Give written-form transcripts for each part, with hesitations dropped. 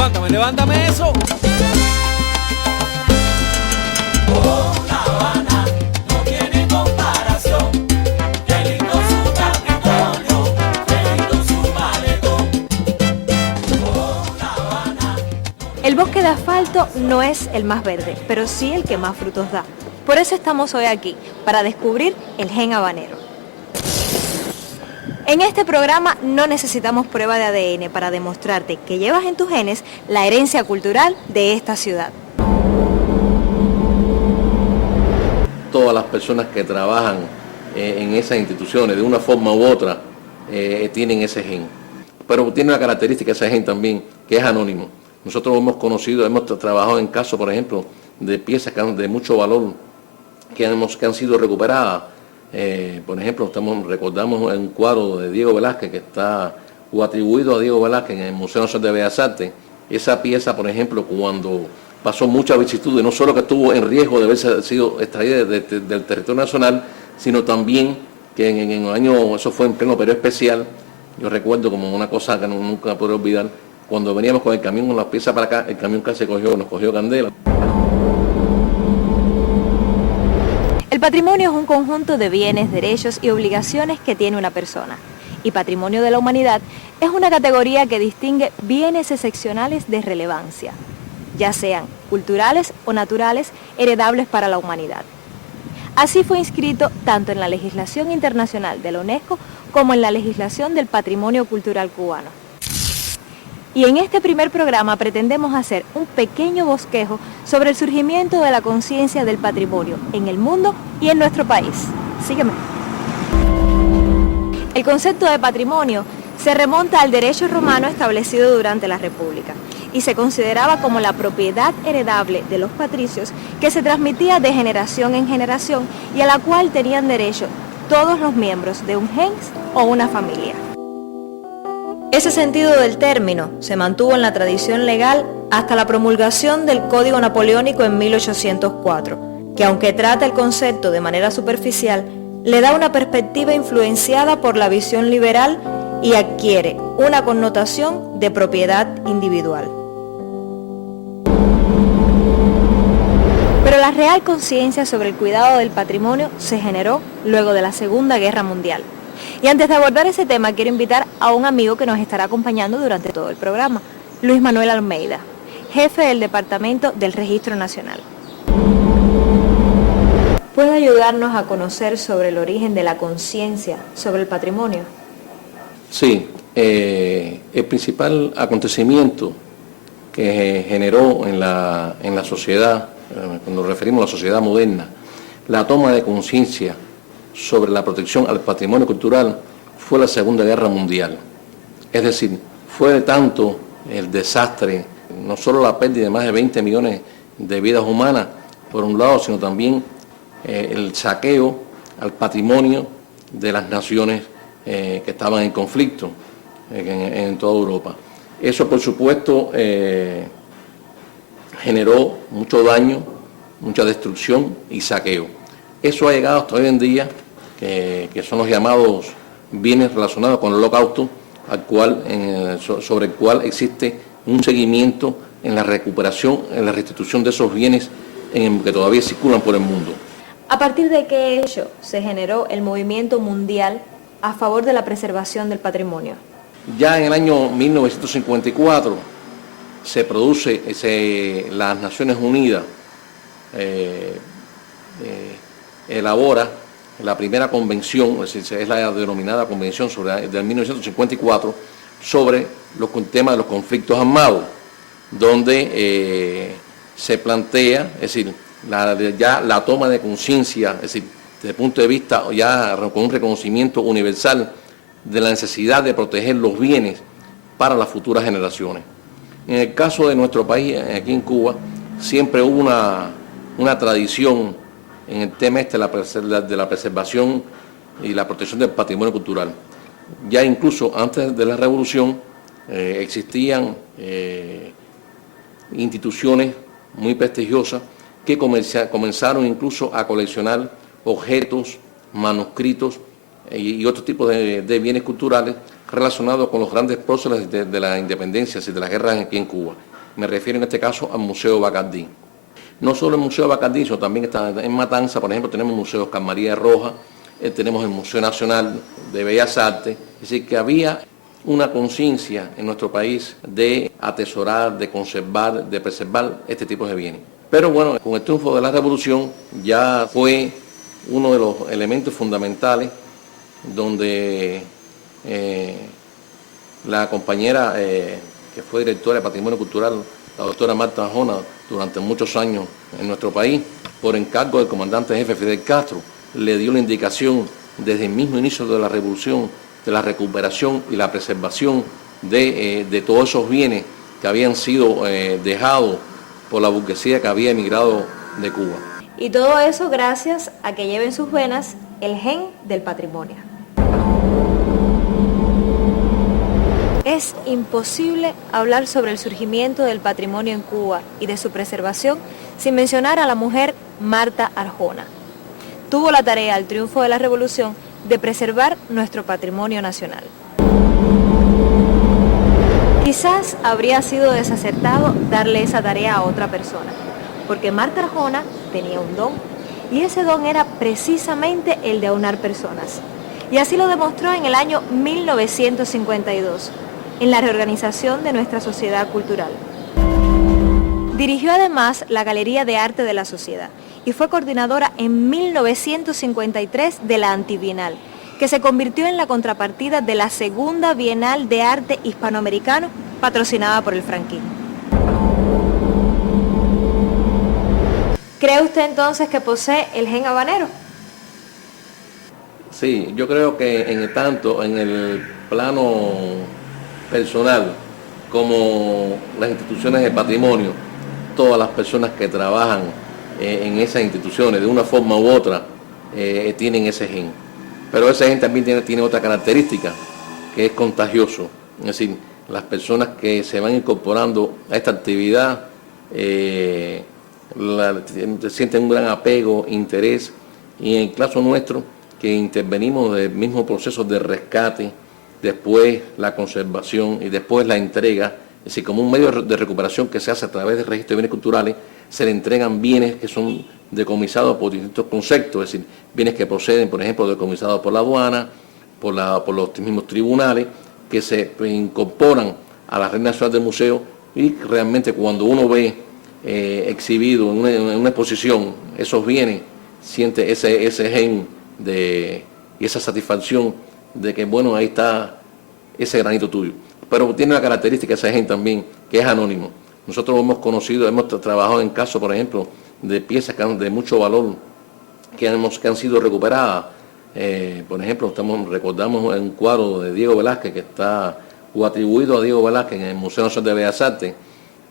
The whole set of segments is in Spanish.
Levántame eso. El bosque de asfalto no es el más verde, pero sí el que más frutos da. Por eso estamos hoy aquí, para descubrir el gen habanero. En este programa no necesitamos prueba de ADN para demostrarte que llevas en tus genes la herencia cultural de esta ciudad. Todas las personas que trabajan en esas instituciones, de una forma u otra, tienen ese gen. Pero tiene una característica ese gen también, que es anónimo. Nosotros hemos trabajado en casos, por ejemplo, de piezas de mucho valor que han sido recuperadas. Por ejemplo, recordamos un cuadro de Diego Velázquez que está atribuido a Diego Velázquez en el Museo Nacional de Bellas Artes. Esa pieza, por ejemplo, cuando pasó muchas vicisitudes, no solo que estuvo en riesgo de haberse sido extraída del territorio nacional, sino también que en el año, eso fue en pleno periodo especial, yo recuerdo como una cosa que nunca podré olvidar, cuando veníamos con el camión con las piezas para acá, el camión casi nos cogió candela. El patrimonio es un conjunto de bienes, derechos y obligaciones que tiene una persona. Y patrimonio de la humanidad es una categoría que distingue bienes excepcionales de relevancia, ya sean culturales o naturales, heredables para la humanidad. Así fue inscrito tanto en la legislación internacional de la UNESCO como en la legislación del patrimonio cultural cubano. Y en este primer programa pretendemos hacer un pequeño bosquejo sobre el surgimiento de la conciencia del patrimonio en el mundo y en nuestro país. Sígueme. El concepto de patrimonio se remonta al derecho romano establecido durante la República y se consideraba como la propiedad heredable de los patricios que se transmitía de generación en generación y a la cual tenían derecho todos los miembros de un gens o una familia. Ese sentido del término se mantuvo en la tradición legal hasta la promulgación del Código Napoleónico en 1804, que aunque trata el concepto de manera superficial, le da una perspectiva influenciada por la visión liberal y adquiere una connotación de propiedad individual. Pero la real conciencia sobre el cuidado del patrimonio se generó luego de la Segunda Guerra Mundial. Y antes de abordar ese tema, quiero invitar a un amigo que nos estará acompañando durante todo el programa, Luis Manuel Almeida, jefe del Departamento del Registro Nacional. ¿Puede ayudarnos a conocer sobre el origen de la conciencia sobre el patrimonio? Sí, el principal acontecimiento que generó en la sociedad, cuando nos referimos a la sociedad moderna, la toma de conciencia sobre la protección al patrimonio cultural fue la Segunda Guerra Mundial. Es decir, fue tanto el desastre, no solo la pérdida de más de 20 millones de vidas humanas, por un lado, sino también el saqueo al patrimonio de las naciones que estaban en conflicto en toda Europa. Eso, por supuesto, generó mucho daño, mucha destrucción y saqueo. Eso ha llegado hasta hoy en día, que son los llamados bienes relacionados con el holocausto, sobre el cual existe un seguimiento en la recuperación, en la restitución de esos bienes que todavía circulan por el mundo. ¿A partir de qué hecho se generó el movimiento mundial a favor de la preservación del patrimonio? Ya en el año 1954 se produce, las Naciones Unidas elabora la primera convención, es la denominada Convención del 1954, sobre los temas de los conflictos armados, donde se plantea, es decir, ya la toma de conciencia, es decir, desde el punto de vista ya con un reconocimiento universal de la necesidad de proteger los bienes para las futuras generaciones. En el caso de nuestro país, aquí en Cuba, siempre hubo una tradición en el tema de la preservación y la protección del patrimonio cultural. Ya incluso antes de la Revolución existían instituciones muy prestigiosas que comenzaron incluso a coleccionar objetos, manuscritos y otro tipo de bienes culturales relacionados con los grandes próceres de la independencia y de las guerras aquí en Cuba. Me refiero en este caso al Museo Bacardí. No solo el Museo Bacardí, sino también está en Matanza, por ejemplo, tenemos el Museo Oscar María Roja, tenemos el Museo Nacional de Bellas Artes. Es decir, que había una conciencia en nuestro país de atesorar, de conservar, de preservar este tipo de bienes. Pero bueno, con el triunfo de la Revolución ya fue uno de los elementos fundamentales donde la compañera que fue directora de Patrimonio Cultural, la doctora Marta Arjona, durante muchos años en nuestro país, por encargo del comandante jefe Fidel Castro, le dio la indicación desde el mismo inicio de la Revolución de la recuperación y la preservación de todos esos bienes que habían sido dejados por la burguesía que había emigrado de Cuba. Y todo eso gracias a que lleva en sus venas el gen del patrimonio. Es imposible hablar sobre el surgimiento del patrimonio en Cuba y de su preservación sin mencionar a la mujer Marta Arjona. Tuvo la tarea al triunfo de la Revolución de preservar nuestro patrimonio nacional. Quizás habría sido desacertado darle esa tarea a otra persona, porque Marta Arjona tenía un don, y ese don era precisamente el de aunar personas. Y así lo demostró en el año 1952, en la reorganización de nuestra sociedad cultural. Dirigió además la Galería de Arte de la Sociedad y fue coordinadora en 1953 de la Antibienal, que se convirtió en la contrapartida de la segunda Bienal de Arte Hispanoamericano, patrocinada por el franquismo. ¿Cree usted entonces que posee el gen habanero? Sí, yo creo que tanto en el plano personal como las instituciones de patrimonio, todas las personas que trabajan en esas instituciones de una forma u otra tienen ese gen. Pero ese gen también tiene otra característica, que es contagioso. Es decir, las personas que se van incorporando a esta actividad sienten un gran apego, interés, y en el caso nuestro, que intervenimos del mismo proceso de rescate, después la conservación y después la entrega, es decir, como un medio de recuperación que se hace a través del registro de bienes culturales, se le entregan bienes que son decomisados por distintos conceptos, es decir, bienes que proceden, por ejemplo, decomisados por la aduana, por los mismos tribunales, que se incorporan a la red nacional del museo, y realmente cuando uno ve exhibido en una exposición esos bienes, siente ese gen y esa satisfacción de que, bueno, ahí está ese granito tuyo. Pero tiene una característica ese gen también, que es anónimo. Nosotros hemos trabajado en casos, por ejemplo, de piezas de mucho valor que han sido recuperadas. Por ejemplo, recordamos un cuadro de Diego Velázquez que está atribuido a Diego Velázquez en el Museo Nacional de Bellas Artes,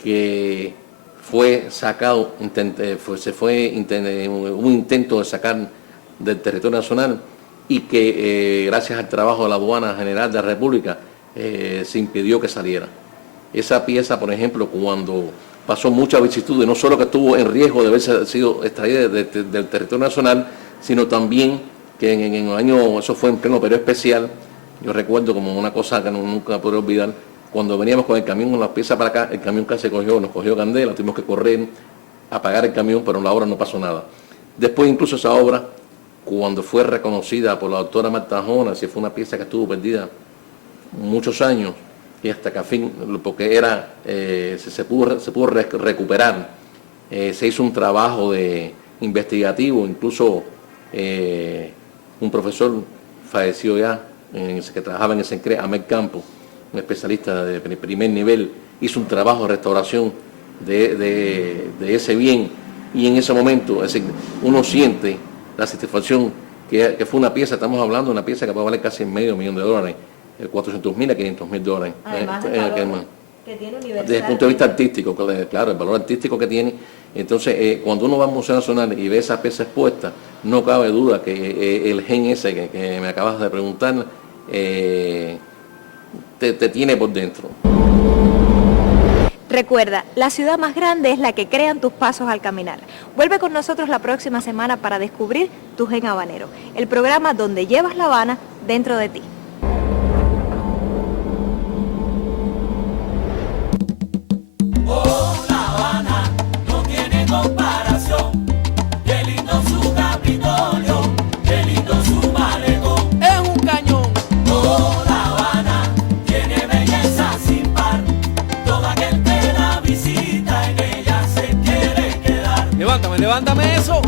que fue sacado, un intento de sacar del territorio nacional, y que gracias al trabajo de la Aduana General de la República se impidió que saliera. Esa pieza, por ejemplo, cuando pasó muchas vicisitudes, no solo que estuvo en riesgo de haberse sido extraída del territorio nacional, sino también que en el año, eso fue en pleno periodo especial, yo recuerdo como una cosa que nunca podré olvidar, cuando veníamos con el camión con las piezas para acá, el camión casi nos cogió candela, tuvimos que correr, apagar el camión, pero en la obra no pasó nada. Después incluso esa obra, cuando fue reconocida por la doctora Marta Arjona, si fue una pieza que estuvo perdida muchos años, y hasta que a fin, porque se pudo recuperar, se hizo un trabajo investigativo, incluso un profesor fallecido ya, que trabajaba en el CENCRE, Amel Campos, un especialista de primer nivel, hizo un trabajo de restauración de ese bien, y en ese momento, es decir, uno siente la satisfacción que fue una pieza, estamos hablando de una pieza que puede valer casi $500,000, $400,000 a $500,000. Además del valor que tiene universal. Desde el punto de vista artístico, claro, el valor artístico que tiene. Entonces, cuando uno va al Museo Nacional y ve esa pieza expuesta, no cabe duda que el gen ese que me acabas de preguntar te tiene por dentro. Recuerda, la ciudad más grande es la que crean tus pasos al caminar. Vuelve con nosotros la próxima semana para descubrir tu gen habanero, el programa donde llevas La Habana dentro de ti. Oh. Levántame eso.